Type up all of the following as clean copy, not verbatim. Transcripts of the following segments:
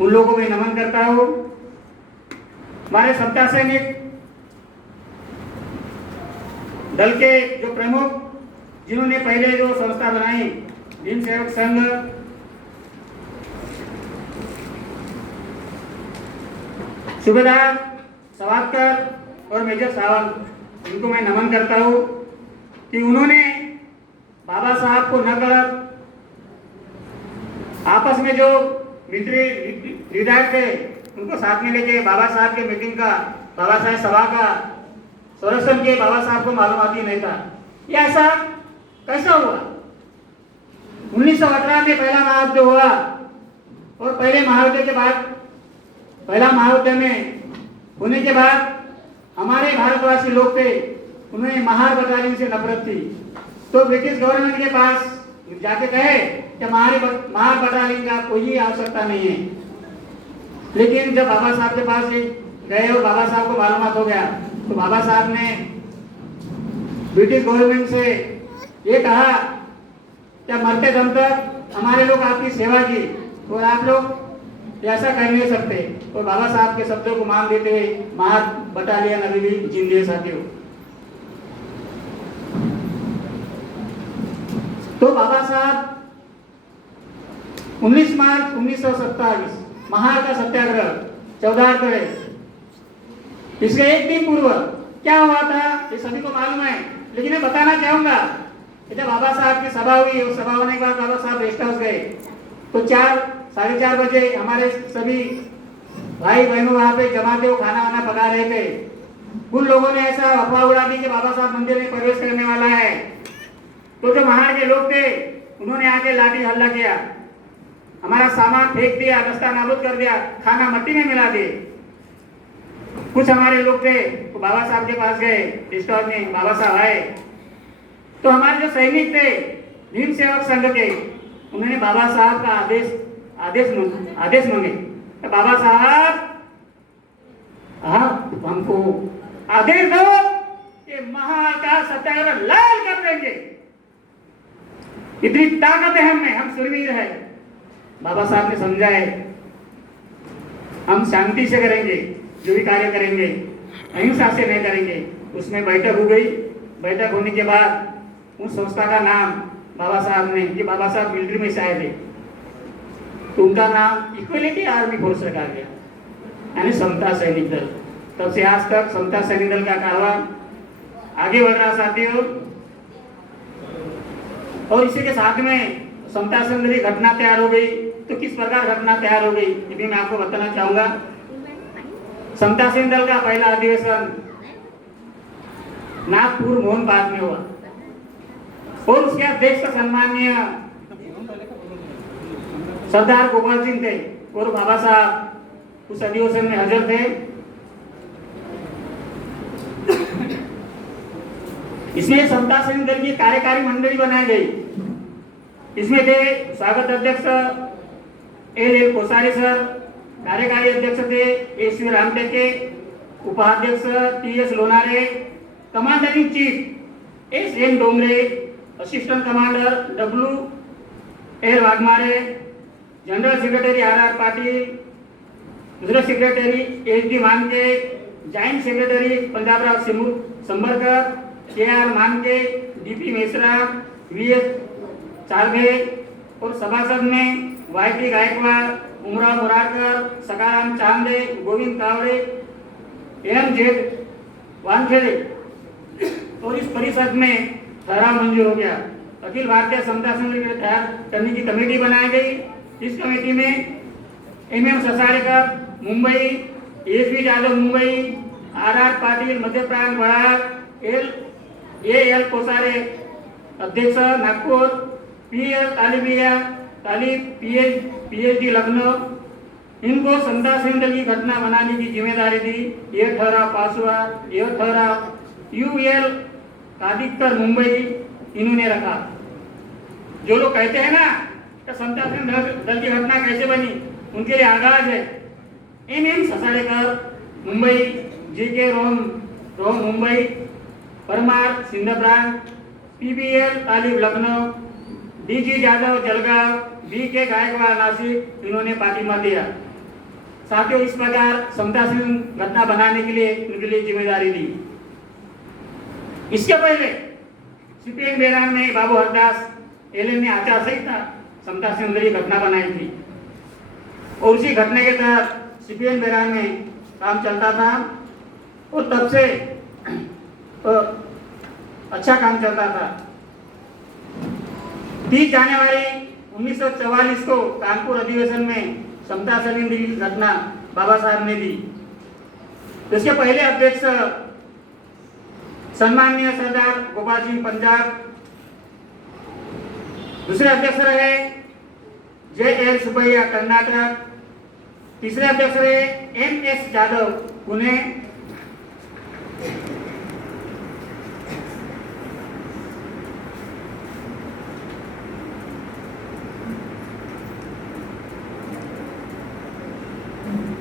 उन लोगों को मैं नमन करता हूँ। हमारे समता सैनिक दल के जो प्रमुख, जिन्होंने पहले जो संस्था बनाई भीम सेवक संघ, सूबेदार सवादकर और मेजर सावंत, इनको मैं नमन करता हूँ कि उन्होंने बाबा साहब को न गलत आपस में जो मिलिट्री लीडर थे उनको साथ में लेके बाबा साहब के मीटिंग का, बाबा साहब सभा का संरक्षण के बाबा साहब को मालूमाती नहीं था। ये ऐसा कैसा हुआ? 1918 में पहला महायुद्ध हुआ और पहले महायुद्ध के बाद, पहला महायुद्ध में होने के बाद हमारे भारतवासी लोग थे, उन्हें महार बटालियन से नफरत थी। तो ब्रिटिश गवर्नमेंट के पास जाके कहे कि महार बटालियन का कोई आवश्यकता नहीं है। लेकिन जब बाबा साहब के पास गए और बाबा साहब को मालूमात हो गया, तो बाबा साहब ने ब्रिटिश गवर्नमेंट से ये कहा कि मरते दम तक हमारे लोग आपकी सेवा की और आप लोग ऐसा कर नहीं सकते। और बाबा साहब के शब्दों को मान देते हुए महार बटालियन अभी भी जिंदगी साथियों। तो बाबा साहब 19 मार्च 1927 महार का सत्याग्रह 14 करे, इसके एक दिन पूर्व क्या हुआ था ये सभी को मालूम है, लेकिन मैं बताना चाहूंगा कि जब बाबा साहब की सभा हुई और सभा होने के बाद बाबा साहब रेस्ट हाउस गए, तो 4-4:30 बजे हमारे सभी भाई बहनों वहां पे जमा थे, वो खाना वाना पका रहे थे। उन लोगों ने ऐसा अफवाह उड़ा दी कि बाबा साहब मंदिर में प्रवेश करने वाला है। तो जो महार के लोग थे उन्होंने आके लाठी हल्ला किया, हमारा सामान फेंक दिया, रास्ता नाबूद कर दिया, खाना मट्टी में मिला दिए। कुछ हमारे लोग थे तो बाबा साहब के पास गए, रिस्टोर में बाबा साहब आए, तो हमारे जो सैनिक थे भीम सेवक संघ के, उन्होंने बाबा साहब का आदेश मांगे। तो बाबा साहब आप हमको आदेश दो कि महार का सत्याग्रह लाल कर देंगे, इतनी ताकत है हम सुरवीर है। बाबा साहब ने समझाए हम शांति से करेंगे, जो भी कार्य करेंगे अहिंसा से नहीं करेंगे। उसमें बैठक हो गई। बैठक होने के बाद उस संस्था का नाम बाबा साहब ने, ये बाबा साहब मिलिट्री में से आए थे, तो उनका नाम इक्वलिटी आर्मी फोर्स रखा गया, यानी समता सैनिक दल। तब से आज तक समता सैनिक दल का कारवां आगे बढ़ रहा साथियों। और इसी के साथ में समता सैनिक की घटना तैयार हो गई। तो किस प्रकार घटना तैयार हो गई ये भी मैं आपको बताना चाहूंगा। समता सैनिक दल का पहला अधिवेशन नागपुर मोहन पार्क में हुआ और उसके अध्यक्ष सम्माननीय सरदार गोपाल सिंह थे और बाबा साहब उस अधिवेशन में हाजिर थे। इसमें समता सैनिक दल की कार्यकारी मंडली बनाई गई। इसमें थे स्वागत अध्यक्ष एल कोसारी सर, कार्यकारी अध्यक्ष थे एस.वी. रामटेके, उपाध्यक्ष T S. Lonare, commander in chief S N. Dongre, assistant commander W.L. Waghmare, general secretary R.R. Patil, दूसरे सेक्रेटरी H.D. मानके, जॉइंट सेक्रेटरी पंजाबराव संबरकर, K.R. मानके, D.P. मिश्रा, V.S. चारगे और सभासद में Y.T. गायकवाड़, उमराव मुरारकर, सकाराम चांदे, गोविंद कावड़े, M.Z. वानखेड़े। और इस परिषद में ठहराव मंजूर हो गया। अखिल भारतीय समता संघ के तैयार करने की कमेटी बनाई गई। इस कमेटी में M.M. ससारेकर Mumbai, S.V. Yadav Mumbai, R.R. Patil मध्य प्रांत बड़ार, L. कोसारे अध्यक्ष नागपुर, P.L. तालिब PhD लखनऊ। इनको समता सैनिक दल की घटना बनाने की जिम्मेदारी दी। यह ठहराव पास हुआ। यह ठहराव UL कादिक्कर मुंबई इन्होंने रखा। जो लोग कहते हैं ना कि समता सैनिक दल की घटना कैसे बनी, उनके लिए आगाज है M.M. ससारेकर मुंबई, G.K. रोम मुंबई, परमार सिंधप्रांत, P.B.L. तालिब लखनऊ, D.G. यादव जलगांव, B.K. गायकवाड़ नासिक, इन्होंने पार्टीमा दिया। साथियों इस प्रकार समतासीन घटना बनाने के लिए उनके लिए जिम्मेदारी दी। इसके पहले सीपीएम बैरान में बाबू हरदास एलएन ने आचार संहिता समतासीन की घटना बनाई थी और उसी घटना के तहत सीपीएम बैरान में काम चलता था और तब से अच्छा काम चलता था। 30 जनवरी 1944 को कानपुर अधिवेशन में समता सैनिक की घटना बाबा साहब ने दी। इसके पहले अध्यक्ष सम्माननीय सरदार गोपाल सिंह पंजाब, दूसरे अध्यक्ष रहे जे.एल. सुब्बैया कर्नाटक, तीसरे अध्यक्ष रहे M.S. जाधव पुणे,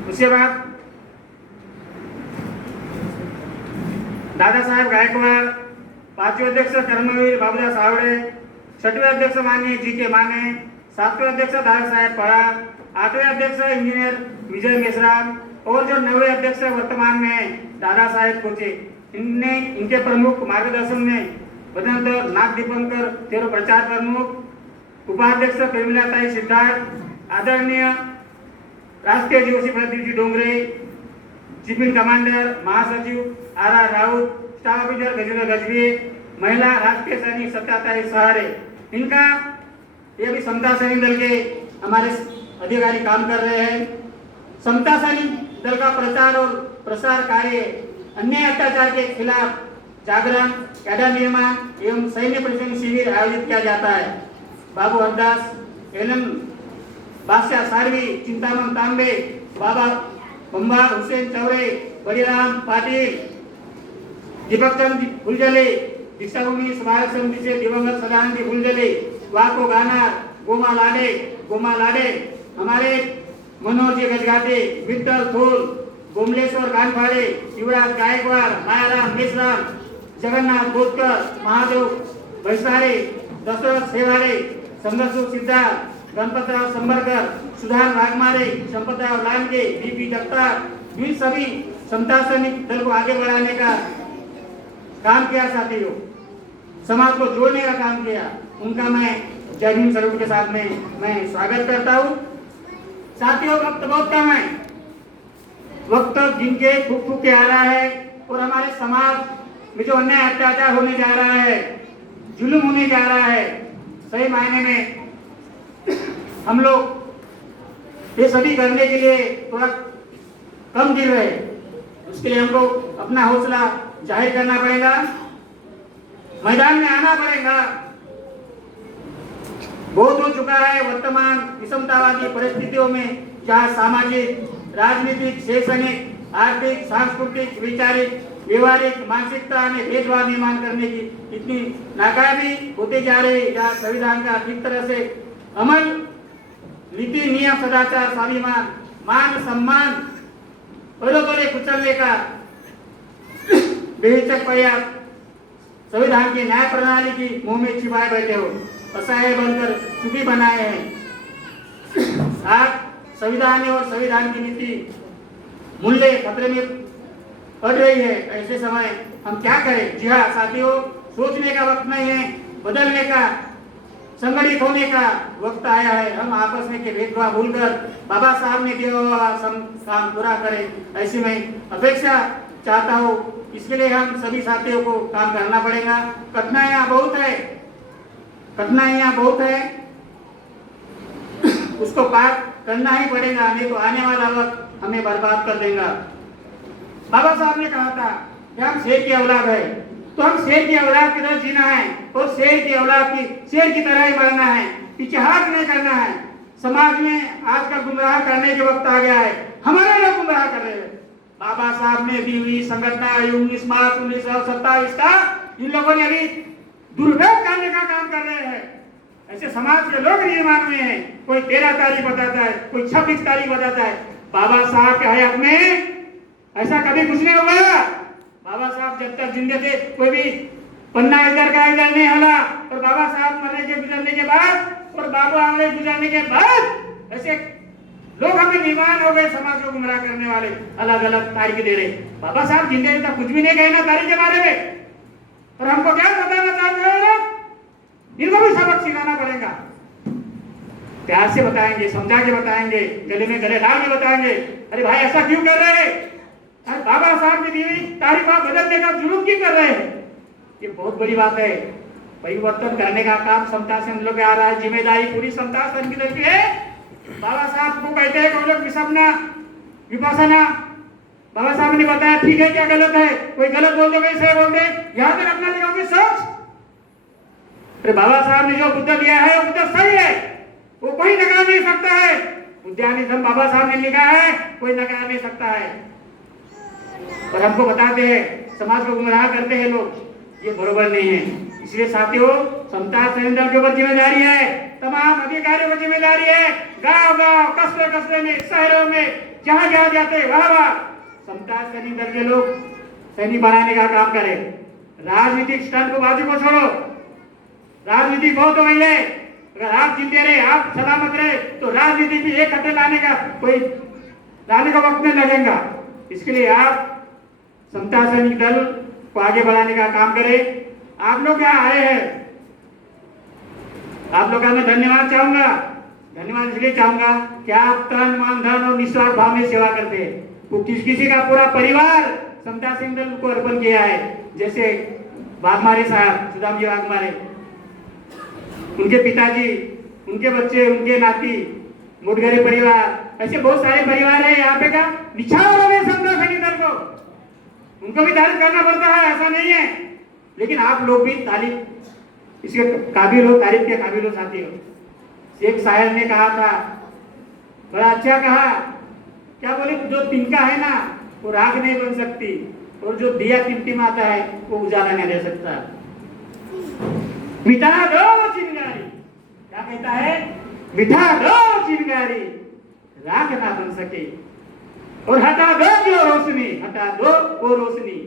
उसके बाद दादा साहेब गायकवाड़, पांचवें अध्यक्ष कर्मवीर बाबूदास आवड़े, छठवें अध्यक्ष माननीय जी.के. माने, सातवें अध्यक्ष दादा साहेब पड़ा, आठवें अध्यक्ष इंजीनियर विजय मेश्राम और जो 9वें अध्यक्ष वर्तमान में दादा साहेब कोचे, इनके प्रमुख मार्गदर्शन में भदंतर नाग दीपंकर तेरो प्रचार प्रमुख, उपाध्यक्ष प्रेमिलाताई सिद्धार्थ, आदरणीय राष्ट्रीय GOC Pradeep ji Dongre, chief in commander महासचिव R Raut, staff officer Gajendra Gajbi, महिला राष्ट्रीय सैनिक सत्याताई सहारे, इनका ये भी समता सैनिक दल के हमारे अधिकारी काम कर रहे हैं। समता सैनिक दल का प्रचार और प्रसार कार्य अन्याय अत्याचार के खिलाफ जागरण, कैडर निर्माण एवं सैन्य प्रशिक्षण शिविर आयोजित किया जाता है। बाबू हरदास, एलएन बादशाह सारवी, चिंतामन तांबे, बाबा बम्बा हुसैन चौरे, बलिराम पाटिल, दीपक चंद फुलझले, दीक्षाभूमि स्मारक समिति से दिवंगत सदानंद फुलझले, वाको गाना, गोमा लाडे, हमारे मनोहर जी गजगाटे, विठल थोल, गोमलेश्वर कानफाड़े, युवराज गायकवाड़, मायाराम मेश्राम, जगन्नाथ बोधकर, महादेव भैसारे, दशरथ सेवाड़े, संघर्ष सिद्धार्थ, गणपतराव संबरकर, सुधार वाघमारे, संपतराव लांगे, बीपी जगताप, इन सभी समता सैनिक दल को आगे बढ़ाने का काम किया। साथियों समाज को जोड़ने का काम किया, उनका मैं जय हिंद सैल्यूट के साथ में मैं स्वागत करता हूँ। साथियों वक्त बहुत कम है, वक्त जिनके फूक फूक के आ रहा है और हमारे समाज में जो अन्याय अत्याचार होने जा रहा है, जुल्म होने जा रहा है, सही मायने में हम लोग ये सभी करने के लिए थोड़ा कम गिर रहे, उसके लिए हमको अपना हौसला जाहिर करना पड़ेगा, मैदान में आना पड़ेगा। बहुत हो चुका है वर्तमान विषमतावादी परिस्थितियों में, जहाँ सामाजिक, राजनीतिक, शैक्षणिक, आर्थिक, सांस्कृतिक, वैचारिक, व्यवहारिक मानसिकता में भेदभाव निर्माण करने की इतनी नाकामी होती जा रही, जहाँ संविधान का ठीक तरह से अमल, नीति नियम, सदाचार, स्वाभिमान, मान सम्मान पहले कुचलने का बेहिचक प्रयास संविधान की न्याय प्रणाली की मुंह में छिपाए बैठे हो, असहाय बनकर चुप्पी बनाए हैं। आज संविधान और संविधान की नीति मूल्य खतरे में पड़ रही है। ऐसे समय हम क्या करें? जी हाँ साथियों, सोचने का वक्त नहीं है, बदलने का, संगठित होने का वक्त आया है। हम आपस में के भेदभाव भूलकर बाबा साहब ने दिया हुआ काम पूरा करें, ऐसी मैं अपेक्षा चाहता हूँ। इसके लिए हम सभी साथियों को काम करना पड़ेगा। कठिनाइयाँ बहुत है, उसको पार करना ही पड़ेगा, नहीं तो आने वाला वक्त हमें बर्बाद कर देगा। बाबा साहब ने कहा था कि हम शेर की औलाद है, तो हम शेर की औलाद की तरह जीना है और शेर की औलाद की शेर की तरह ही मरना है, पीछे हाथ नहीं करना है। समाज में आजकल गुमराह करने के वक्त आ गया है, हमारे लोग गुमराह कर रहे हैं। बाबा साहब ने दी हुई संगठना 19 मार्च 1927 का इन लोगों ने अभी दुरुपयोग करने का काम कर रहे हैं। ऐसे समाज के लोग निर्माण में है, कोई 13 तारीख बताता है, कोई 26 तारीख बताता है। बाबा साहब के हयात में ऐसा कभी कुछ नहीं हुआ। बाबा साहब जब तक जिंदे थे कोई भी पन्ना इधर का इधर नहीं हला, और बाबा साहब मरने के गुजरने के बाद और बाबू आंवले गुजरने के बाद ऐसे लोग हमें निर्माण हो गए, समाज को गुमराह करने वाले अलग अलग तारीख दे रहे। बाबा साहब जिंदगी तक कुछ भी नहीं कहे ना तारीख के बारे में, और हमको क्या बताना चाहते हैं लोग? इनको भी सबक सिखाना पड़ेगा। प्यार से बताएंगे, समझा के बताएंगे, गले में गले डाल के बताएंगे, अरे भाई ऐसा क्यों कर रहे हैं, बाबा साहब की दी हुई तारीख आप बदलने का जुलूम क्यों कर रहे हैं? ये बहुत बड़ी बात है। परिवर्तन करने का काम समता से हम लोग आ रहा है, जिम्मेदारी पूरी समता संघ की है। बाबा साहब को कहते हैं कोई लोग विषमना विपासना, बाबा साहब ने बताया ठीक है क्या गलत है, कोई गलत बोल दो सही बोल दे, यहाँ तक अपना दिखाओगे सोच। अरे बाबा साहब ने जो बुद्ध दिया है वो बुद्ध सही है, वो कोई नकार नहीं सकता है। बुद्धानिज्म बाबा साहब ने लिखा है, कोई नकार नहीं सकता है। और हमको बताते हैं समाज को गुमराह करते हैं लोग, ये बरोबर नहीं है। इसलिए साथियों, समता संघ दल के ऊपर जिम्मेदारी है, तमाम अधिकारियों की जिम्मेदारी है। गांव गांव कस्बे कस्बे में शहरों में जहां जहां जाते वहां समता सैनिक दल के लोग सैनिक बनाने का काम करें। राजनीतिक स्टंट को बाजू को छोड़ो, राजनीति बहुत हो गई है। अगर आप जीते रहे, आप सलामत रहे, तो राजनीति भी एक खतरे लाने का कोई लाने का वक्त नहीं लगेगा। इसके लिए आप समता सैनिक दल को आगे बढ़ाने का काम करें। आप लोग यहाँ आए हैं, आप लोगों का मैं धन्यवाद चाहूंगा। धन्यवाद इसलिए चाहूंगा कि आप तन मन धन और निस्वार्थ भाव में सेवा करते हैं। वो किसी का पूरा परिवार समता संघ दल को अर्पण किया है। जैसे वाघमारे साहब, सुदाम जी वाघमारे, उनके पिताजी, उनके बच्चे, उनके नाती, मुठगरे परिवार, ऐसे बहुत सारे परिवार है यहाँ पे का निछावर हो गए समता संघ दल को। उनको भी तारीफ करना पड़ता है, ऐसा नहीं है, लेकिन आप लोग भी तारीफ इसके काबिल हो, तारीफ के काबिल हो साथियों। एक शायर ने कहा था, बड़ा अच्छा कहा, क्या बोले, जो तिनका है ना वो राख नहीं बन सकती, और जो दिया टिमटिमाता है वो उजाला नहीं दे सकता। मिटा दो चिंगारी, क्या कहता है, मिटा दो चिंगारी, राख ना बन सके, और हटा दो जो रोशनी, हटा दो वो रोशनी,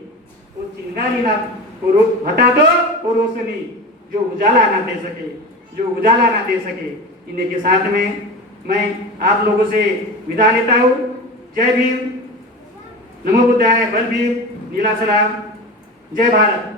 वो चिंगारी ना हटा दो वो रोशनी, जो उजाला ना दे सके, जो उजाला ना दे सके। इन्हीं के साथ में मैं आप लोगों से विदा लेता हूँ। जय भीम, नमो बुद्धाय, बल भीम, नीला सलाम, जय भारत।